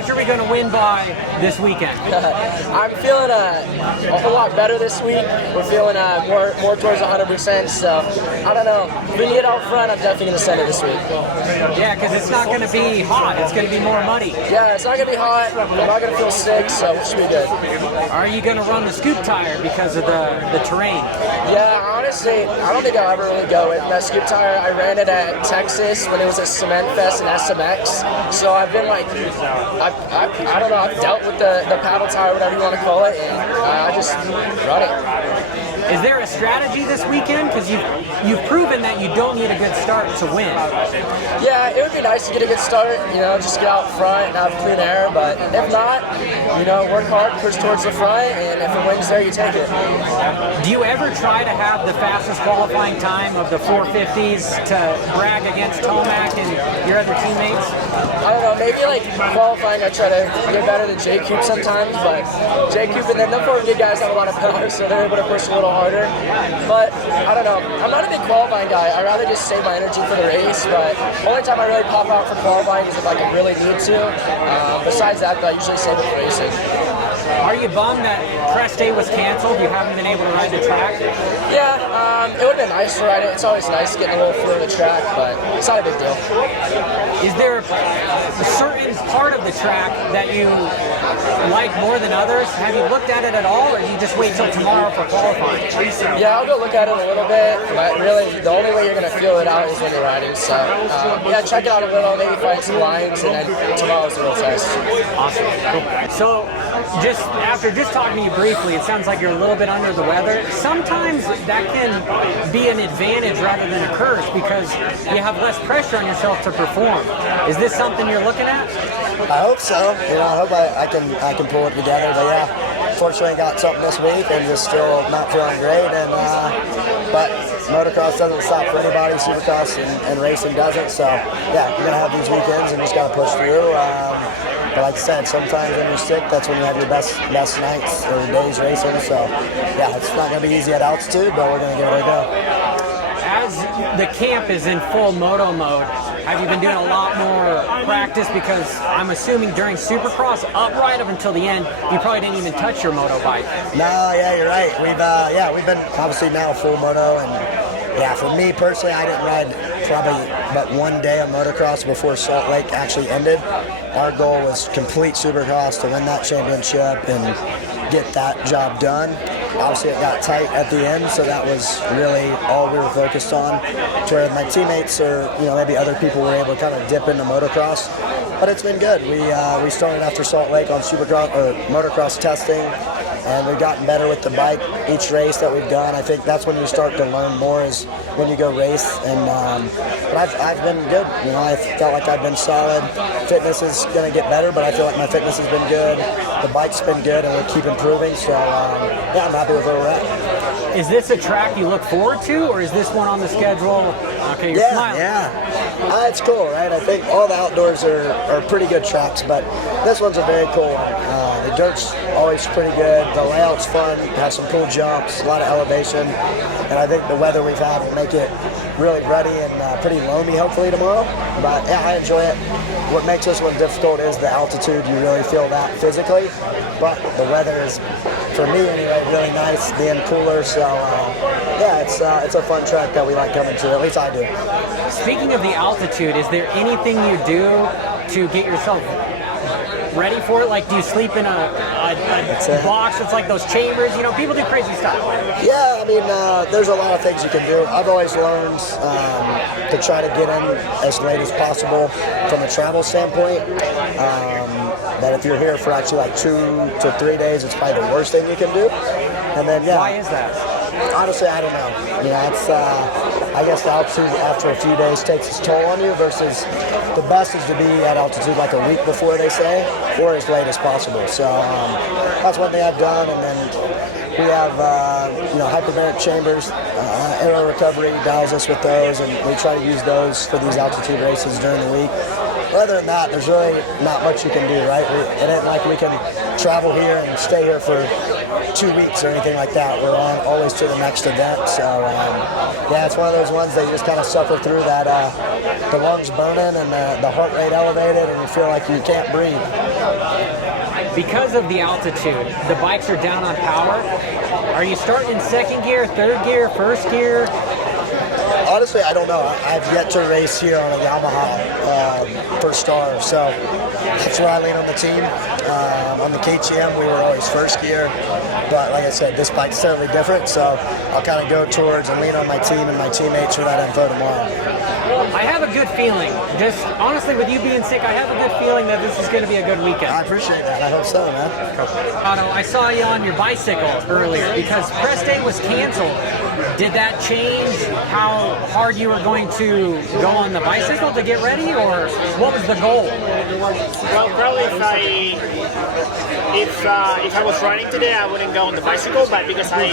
much are we going to win by this weekend? I'm feeling a whole lot better this week. We're feeling more towards 100%. So I don't know. If we can get out front, I'm definitely going to send it this week. Yeah, because it's not going to be hot. It's going to be more muddy. Yeah, it's not going to be hot. I'm not going to feel sick, so it should be good. Are you going to run the scoop tire because of the terrain? Yeah, honestly, I don't think I'll ever really go with that scoop tire. I ran it at Texas when it was at Cement Fest and SMX. So I've been like, I don't know, I've dealt with the paddle tire, whatever you want to call it, and I just run it. Is there a strategy this weekend? Because you've proven that you don't need a good start to win. Yeah, it would be nice to get a good start, just get out front and have clean air, but if not, work hard, push towards the front, and if it wins there, you take it. Do you ever try to have the fastest qualifying time of the 450s to brag against Tomac and your other teammates? I don't know, maybe like qualifying I try to get better than J-Cube sometimes, but J-Cube and then the 450 guys have a lot of power, so they're able to push a little harder. But I don't know, I'm not a big qualifying guy. I'd rather just save my energy for the race, but only time I really pop out for qualifying is if I really need to. Besides that, I usually save it for racing. Are you bummed that press day was canceled? You haven't been able to ride the track? Yeah, it would have been nice to ride it. It's always nice getting a little feel of the track, but it's not a big deal. Is there a certain part of the track that you like more than others? Have you looked at it at all, or do you just wait till tomorrow for qualifying? Yeah, I'll go look at it a little bit, but really the only way you're going to feel it out is when you're riding. So, yeah, check it out a little, maybe find some lines, and then tomorrow's the real test. Awesome. Cool. So, after talking to you briefly, it sounds like you're a little bit under the weather. Sometimes that can be an advantage rather than a curse because you have less pressure on yourself to perform. Is this something you're looking at? I hope so. I hope I can pull it together. But yeah, fortunately got something this week and just still not feeling great. And but motocross doesn't stop for anybody. Supercross and racing doesn't. So yeah, you're gonna have these weekends and just gotta push through. But like I said, sometimes when you're sick, that's when you have your best nights or days racing. So yeah, it's not gonna be easy at altitude, but we're gonna give it a go. As the camp is in full moto mode, have you been doing a lot more practice? Because I'm assuming during Supercross, right up until the end, you probably didn't even touch your moto bike. No, yeah, you're right. We've been obviously now full moto, and yeah, for me personally, I didn't ride probably but one day of motocross before Salt Lake actually ended. Our goal was complete Supercross to win that championship and get that job done. Obviously, it got tight at the end, so that was really all we were focused on. To where my teammates or maybe other people were able to kind of dip into motocross, but it's been good. We started after Salt Lake on Supercross or motocross testing, and we've gotten better with the bike each race that we've done. I think that's when you start to learn more is when you go race. And but I've been good. I felt like I've been solid. Fitness is going to get better, but I feel like my fitness has been good. The bike's been good, and we keep improving. So yeah, I'm happy with where we're at. Is this a track you look forward to, or is this one on the schedule? Okay, you're smiling. Yeah. It's cool, right? I think all the outdoors are pretty good tracks, but this one's a very cool one. The dirt's always pretty good. The layout's fun. Has some cool jumps, a lot of elevation, and I think the weather we've had will make it really ruddy and pretty loamy hopefully tomorrow. But yeah, I enjoy it. What makes this one difficult is the altitude. You really feel that physically, but the weather is, for me anyway, really nice, being cooler. So yeah, it's a fun track that we like coming to. At least I do. Speaking of the altitude, is there anything you do to get yourself ready for it? Like, do you sleep in a box that's like those chambers? People do crazy stuff. Yeah, I mean, there's a lot of things you can do. I've always learned to try to get in as late as possible from a travel standpoint. That if you're here for actually like 2 to 3 days, it's probably the worst thing you can do. And then, yeah. Why is that? Honestly, I don't know. It's I guess the altitude after a few days takes its toll on you versus the best is to be at altitude like a week before, they say, or as late as possible. So that's one thing I've done. And then we have hyperbaric chambers, aero recovery dials us with those, and we try to use those for these altitude races during the week. other than that, there's really not much you can do, right? It ain't like we can travel here and stay here for 2 weeks or anything like that. We're on always to the next event. So, yeah, it's one of those ones that you just kind of suffer through that, the lungs burning and the heart rate elevated and you feel like you can't breathe. Because of the altitude, the bikes are down on power. Are you starting in second gear, third gear, first gear? Honestly, I don't know. I've yet to race here on a Yamaha for Star, so that's where I lean on the team. On the KTM, we were always first gear, but like I said, this bike's totally different, so I'll kind of go towards and lean on my team and my teammates for that info tomorrow. I have a good feeling. Just honestly, with you being sick, I have a good feeling that this is going to be a good weekend. I appreciate that. I hope so, man. Otto, I saw you on your bicycle earlier because press day was canceled. Did that change how hard you were going to go on the bicycle to get ready, or what was the goal? Well, probably if I was riding today, I wouldn't go on the bicycle. But because we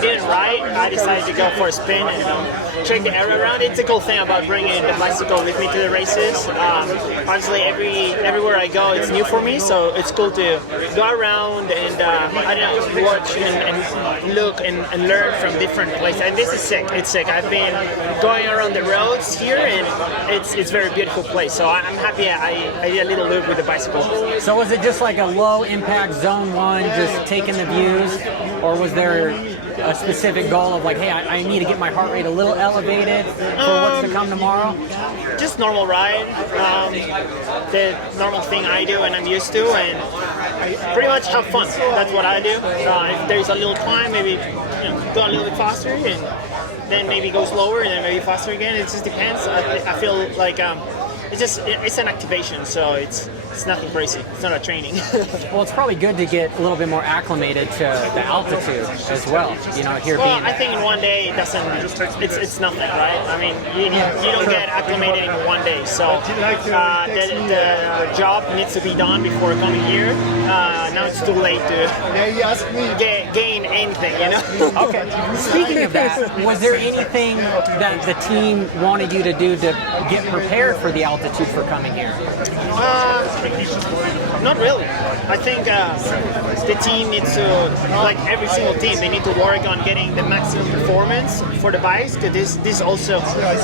didn't ride, I decided to go for a spin and check the area around. It's a cool thing about bringing the bicycle with me to the races. Honestly, everywhere I go, it's new for me, so it's cool to go around and I don't know, watch and look and learn from different places. And this is sick. It's sick. I've been going around the roads here, and it's a very beautiful place. So I'm happy I did a little loop with the bicycle. So was it just like a low impact zone one, just taking the views, or was there a specific goal of like, hey, I need to get my heart rate a little elevated for what's to come tomorrow? Just normal ride, the normal thing I do and I'm used to, and pretty much have fun. That's what I do. If there's a little climb, maybe go a little bit faster, and then maybe go slower, and then maybe faster again. It just depends. I feel like it's an activation, so it's nothing crazy. It's not a training. Well, it's probably good to get a little bit more acclimated to the altitude as well. Here well, being. I think in one day it doesn't. It's nothing, right? I mean, you don't get acclimated in one day. So the job needs to be done before coming here. Now it's too late to gain anything, Okay. Speaking of that, was there anything that the team wanted you to do to get prepared for the altitude for coming here? Not really. I think the team needs to, like every single team, they need to work on getting the maximum performance for the bikes. Because this is also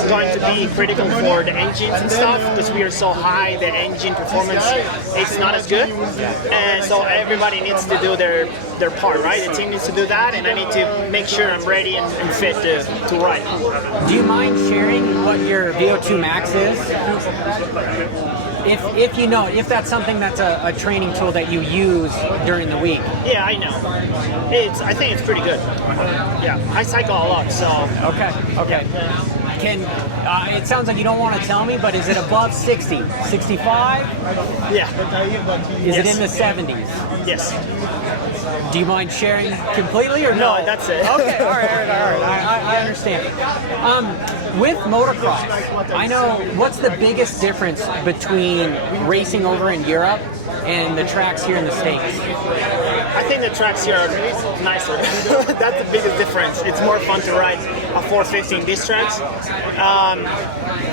going to be critical for the engines and stuff. Because we are so high, the engine performance it's not as good. And so everybody needs to do their part, right? The team needs to do that, and I need to make sure I'm ready and fit to ride. Do you mind sharing what your VO2 max is? If you know, if that's something that's a training tool that you use during the week. Yeah, I know. I think it's pretty good. Yeah, I cycle a lot, so. Okay. It sounds like you don't want to tell me, but is it above 60? 65? Yeah. Is it in the 70s? Yes. Do you mind sharing completely or no? No, that's it. Okay, all right. I understand. With motocross, I know what's the biggest difference between racing over in Europe and the tracks here in the States? I think the tracks here are nicer. That's the biggest difference. It's more fun to ride a 450 in these tracks.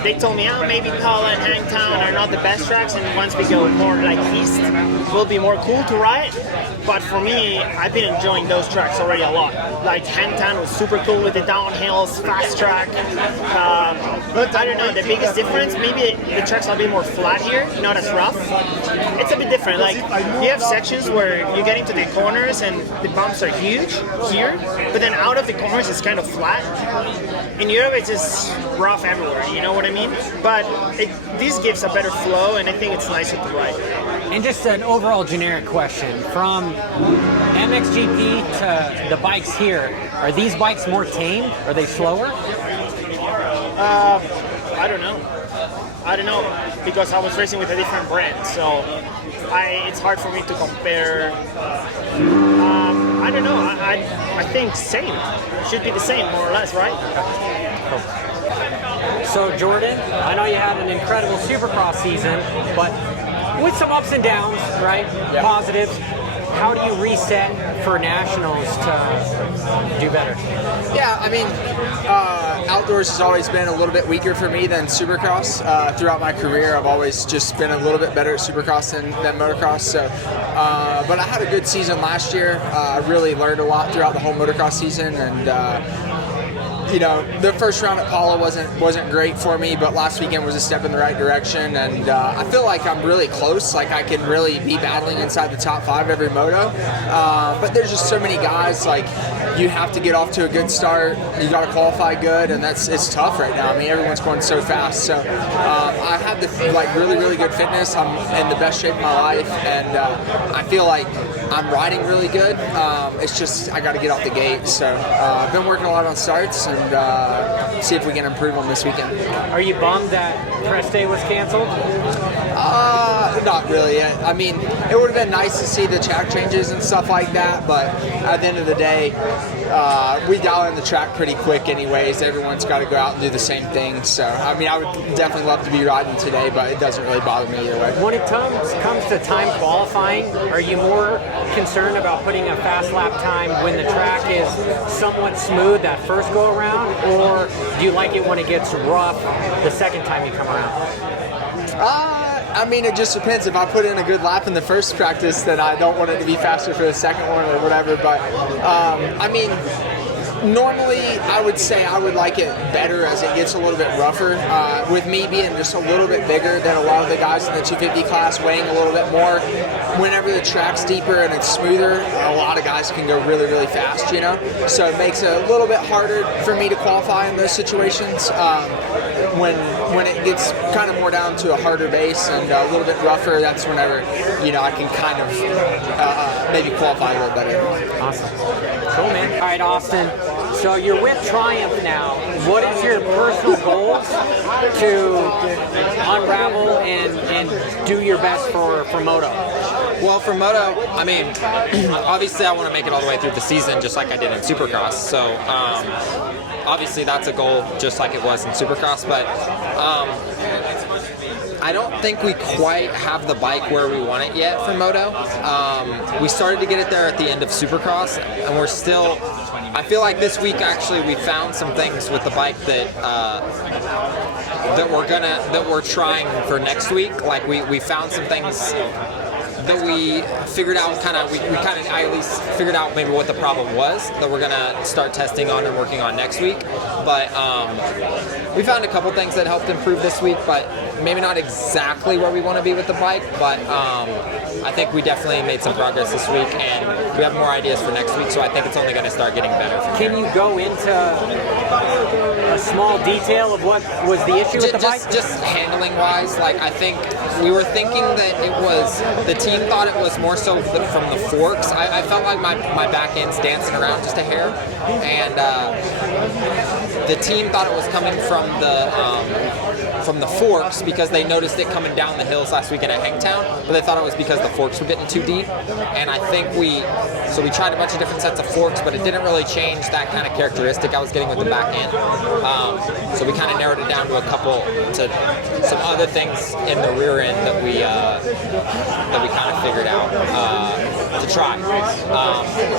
They told me, maybe Pala and Hangtown are not the best tracks, and once we go more like east, will be more cool to ride. But for me, I've been enjoying those tracks already a lot. Like Hangtown was super cool with the downhills, fast track. I don't know, the biggest difference, maybe the tracks are a bit more flat here, not as rough. It's a bit different. Like you have sections where you get into the corners and the bumps are huge here, but then out of the corners it's kind of flat. In Europe it's just rough everywhere, you know what I mean? But this gives a better flow, and I think it's nicer to ride. And just an overall generic question, from MXGP to the bikes here, are these bikes more tame? Are they slower? I don't know, because I was racing with a different brand, so it's hard for me to compare. I don't know. I think same. Should be the same, more or less, right? So Jordan, I know you had an incredible Supercross season, but with some ups and downs, right? Yep. Positives. how do you reset for nationals to do better? Yeah, I mean, outdoors has always been a little bit weaker for me than Supercross. Throughout my career, I've always just been a little bit better at Supercross than Motocross. So, but I had a good season last year. I really learned a lot throughout the whole Motocross season, and you know, the first round at Paula wasn't great for me, but last weekend was a step in the right direction, and I feel like I'm really close. Like I can really be battling inside the top 5 every moto, but there's just so many guys. Like you have to get off to a good start. You got to qualify good, and it's tough right now. I mean, everyone's going so fast. So I have the really good fitness. I'm in the best shape of my life, and I feel like I'm riding really good. It's just I got to get off the gate. So I've been working a lot on starts and see if we can improve on this weekend. Are you bummed that press day was canceled? Not really. I mean, it would have been nice to see the track changes and stuff like that, but at the end of the day, we dial in the track pretty quick anyways. Everyone's got to go out and do the same thing. So, I mean, I would definitely love to be riding today, but it doesn't really bother me either way. When it comes to time qualifying, are you more concerned about putting a fast lap time when the track is somewhat smooth that first go around, or do you like it when it gets rough the second time you come around? I mean, it just depends. If I put in a good lap in the first practice, then I don't want it to be faster for the second one or whatever. But, I mean, normally I would say I would like it better as it gets a little bit rougher. With me being just a little bit bigger than a lot of the guys in the 250 class, weighing a little bit more, whenever the track's deeper and it's smoother, a lot of guys can go really fast, you know? So it makes it a little bit harder for me to qualify in those situations. When it gets kind of more down to a harder base and a little bit rougher, that's whenever, you know, I can kind of maybe qualify a little better. Awesome. Cool, man. All right, Austin. So you're with Triumph now. What is your personal goals to unravel and do your best for Moto? Well, for Moto, I mean, obviously I want to make it all the way through the season just like I did in Supercross. So obviously that's a goal just like it was in Supercross, but I don't think we quite have the bike where we want it yet for Moto. We started to get it there at the end of Supercross, and we're still, I feel like this week actually we found some things with the bike that we're trying for next week. Like we found some things that we figured out I at least figured out maybe what the problem was that we're gonna start testing on and working on next week. But we found a couple things that helped improve this week, but maybe not exactly where we want to be with the bike. But I think we definitely made some progress this week, and we have more ideas for next week, so I think it's only going to start getting better. Can you go into a small detail of what was the issue with the bike? Just handling wise, like I think we were thinking that it was, the team thought it was more so from the forks. I felt like my back end's dancing around just a hair, and the team thought it was coming from the forks because they noticed it coming down the hills last weekend at Hangtown, but they thought it was because the forks were getting too deep. And I think we tried a bunch of different sets of forks, but it didn't really change that kind of characteristic I was getting with the back end. So we kind of narrowed it down to some other things in the rear end that we kind of figured out to try.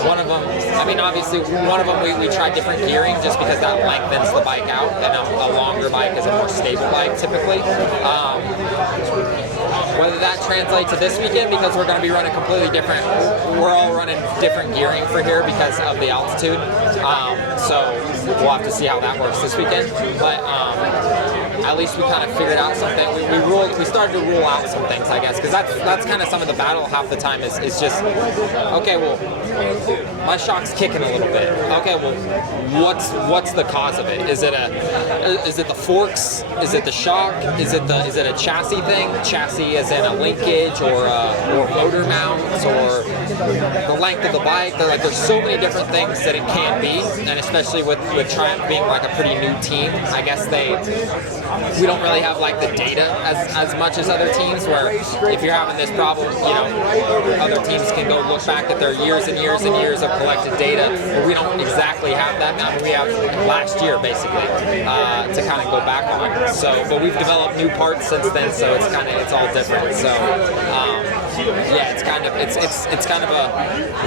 One of them, I mean, obviously, we tried different gearing just because that lengthens the bike out, and a longer bike is a more stable bike typically. Whether that translates to this weekend, because we're going to be running completely different, we're all running different gearing for here because of the altitude. So we'll have to see how that works this weekend. But at least we kind of figured out something. We started to rule out some things, I guess, because that's kind of some of the battle half the time is just, okay, well, my shock's kicking a little bit. Okay, well, what's the cause of it? Is it the forks? Is it the shock? Is it a chassis thing? Chassis as in a linkage or motor mounts or the length of the bike? There's so many different things that it can be, and especially with Triumph being like a pretty new team, I guess we don't really have like the data as much as other teams, where if you're having this problem, you know, other teams can go look back at their years and years and years of collected data, but we don't exactly have that. I mean, we have last year basically to kind of go back on. So, but we've developed new parts since then, so it's all different. So yeah, it's kind of a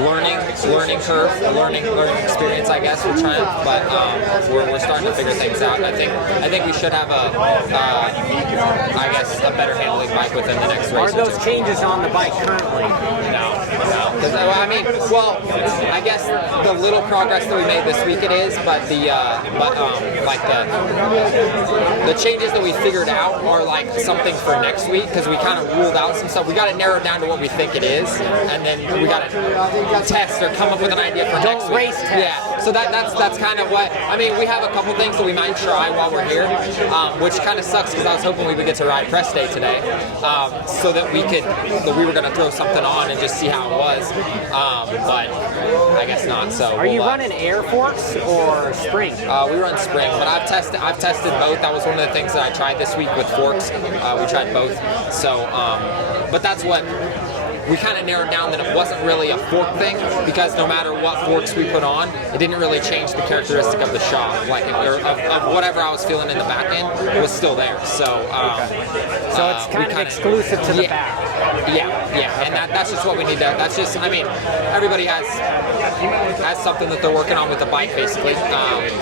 learning curve, a learning experience, I guess, with Triumph. But we're starting to figure things out. I think we should have I guess a better handling bike within the next race. Are those changes on the bike currently? No. I mean, well, I guess the little progress that we made this week it is, but the changes that we figured out are like something for next week because we kind of ruled out some stuff. We got to narrow it down to what we think it is, and then we got to test or come up with an idea for next week. Race test. Yeah. So that's kind of what I mean. We have a couple things that we might try while we're here, which kind of sucks because I was hoping we would get to ride press day today, so that we were going to throw something on and just see how it was. But I guess not. So are you running air forks or spring? We run spring, but I've tested both. That was one of the things that I tried this week with forks. We tried both. So, but that's what we kind of narrowed down that it wasn't really a fork thing because no matter what forks we put on, it didn't really change the characteristic of the shock, like of whatever I was feeling in the back end was still there. So, so it's kind of exclusive to the back. Yeah, and that's just what we need to. That's just, I mean, everybody has something that they're working on with the bike, basically. And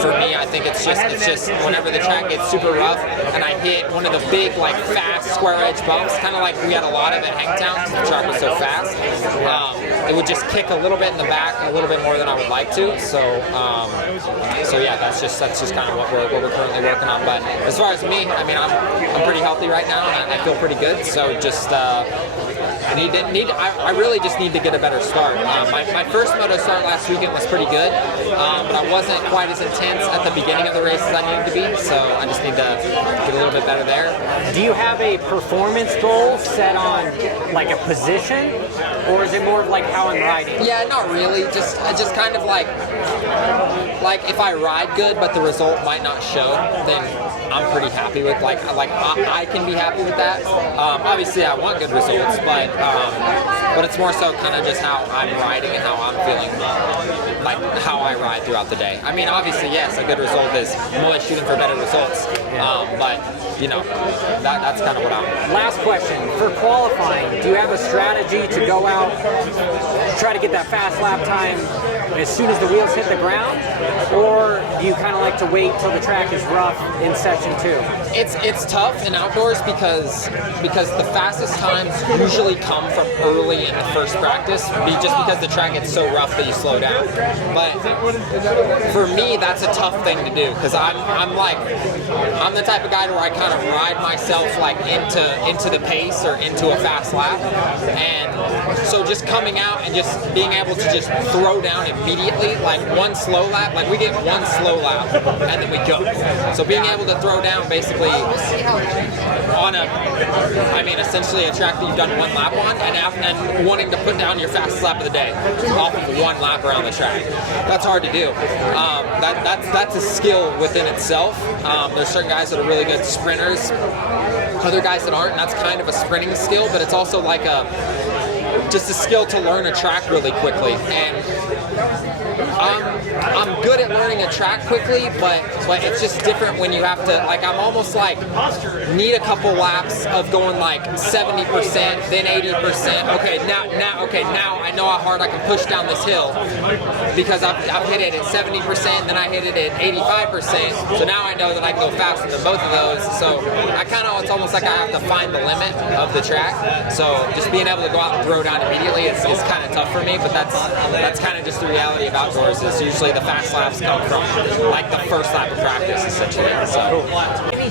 for me, I think it's just whenever the track gets super rough and I hit one of the big, like, fast square edge bumps, kind of like we had a lot of at Hangtown because the track was so fast. It would just kick a little bit in the back, a little bit more than I would like to. So yeah, that's just kind of what we're currently working on. But as far as me, I mean, I'm pretty healthy right now, and I feel pretty good. So just I really just need to get a better start. My first moto start last weekend was pretty good, but I wasn't quite as intense at the beginning of the race as I needed to be. So I just need to get a little bit better there. Do you have a performance goal set on like a position, or is it more of like how I'm riding? Yeah, not really. Just kind of like if I ride good, but the result might not show, then I'm pretty happy with I can be happy with that. Obviously, I want good results, but it's more so kind of just how I'm riding and how I'm feeling, like how I ride throughout the day. I mean, obviously, yes, a good result is I'm always shooting for better results, but you know, that's kind of what I'm. Last question for qualifying: do you have a strategy to go out, try to get that fast lap time as soon as the wheels hit the ground, or do you kind of like to wait till the track is rough in section 2? It's tough in outdoors because the fastest times usually come from early in the first practice, just because the track gets so rough that you slow down. But for me, that's a tough thing to do because I'm the type of guy where I kind of ride myself like into the pace or into a fast lap, and so just coming out and just being able to just throw down immediately, like one slow lap, like we get one slow lap and then we go. So being able to throw down basically on essentially a track that you've done one lap on, and wanting to put down your fastest lap of the day off of one lap around the track. That's hard to do. That's a skill within itself. There's certain guys that are really good sprinters, other guys that aren't, and that's kind of a sprinting skill, but it's also like just a skill to learn a track really quickly. And I'm good at learning a track quickly, but it's just different when you have to, like, I'm almost like need a couple laps of going like 70%, then 80%. Okay, now I know how hard I can push down this hill because I've hit it at 70%, then I hit it at 85%. So now I know that I can go faster than both of those. So it's almost like I have to find the limit of the track. So just being able to go out and throw down immediately is kind of tough for me, but that's kind of just the reality of outdoors. Is usually the fast laps come from like the first lap of practice, essentially. So,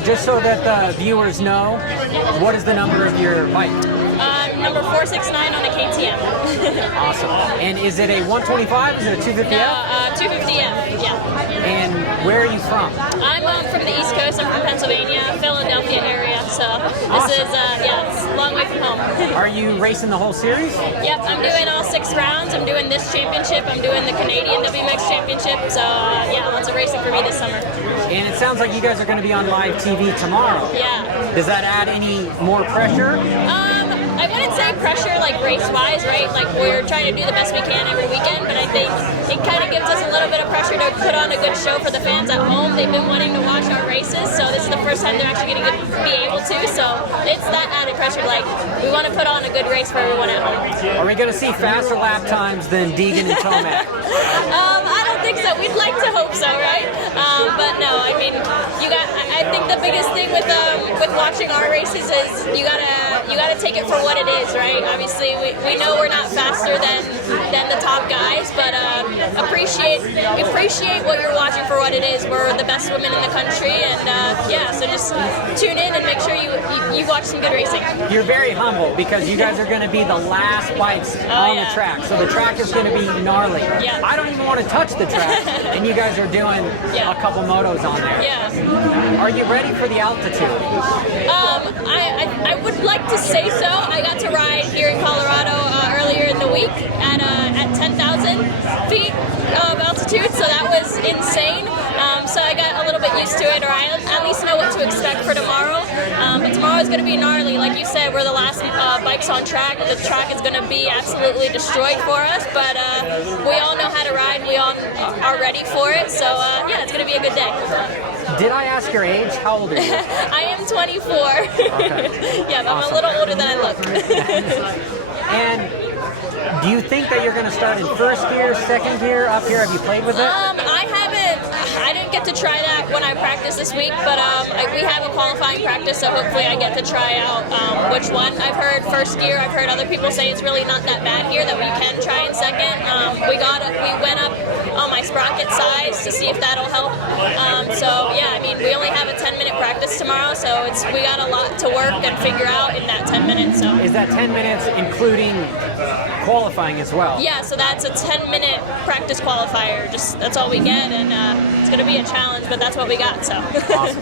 just so that the viewers know, what is the number of your bike? Number 469 on a KTM. Awesome. And is it a 125? Is it a 250F? No, 250F, yeah. And where are you from? I'm from the East Coast. I'm from Pennsylvania, Philadelphia area. So this is, it's a long way from home. Are you racing the whole series? Yep, I'm doing all 6 rounds. I'm doing this championship. I'm doing the Canadian WMX championship. So lots of racing for me this summer. And it sounds like you guys are going to be on live TV tomorrow. Yeah. Does that add any more pressure? I wouldn't say pressure, like race-wise, right? Like we're trying to do the best we can every weekend, but I think it kind of gives us a little bit of pressure to put on a good show for the fans at home. They've been wanting to watch our races, so this is the first time they're actually going to be able to. So it's that added pressure. Like we want to put on a good race for everyone at home. Are we going to see faster lap times than Deegan and Tomac? I don't think so. We'd like to hope so, right? But no, I mean, I think the biggest thing with watching our races is you gotta take it for what it is, right? Obviously, we know we're not faster than the top guys, but appreciate what you're watching for what it is. We're the best women in the country, and so just tune in and make sure you watch some good racing. You're very humble because you guys are going to be the last bikes on the track, so the track is going to be gnarly. Yeah. I don't even want to touch the track, and you guys are doing a couple motos on there. Yeah. Are you ready for the altitude? I would like to say so. I got to ride here in Colorado earlier in the week at 10,000 feet of altitude, so that was insane. So I got a little bit used to it, or I at least know what to expect for tomorrow. But tomorrow is going to be gnarly. Like you said, we're the last bikes on track. The track is going to be absolutely destroyed for us, but we all know how to ride. We all are ready for it. So it's going to be a good day. Did I ask your age? How old are you? I am 24. Okay. Yeah, but I'm a little older than I look. And do you think that you're going to start in first gear, second gear, up here? Have you played with it? I didn't get to try that when I practiced this week, but we have a qualifying practice, so hopefully I get to try out which one. I've heard first gear. I've heard other people say it's really not that bad here, that we can try in second. We went up on my sprocket size to see if that'll help. We only have a 10-minute practice tomorrow, so we got a lot to work and figure out in that 10 minutes. So is that 10 minutes including qualifying as well? Yeah, so that's a 10-minute practice qualifier. That's all we get, and it's going to be a challenge, but that's what we got. So. Awesome.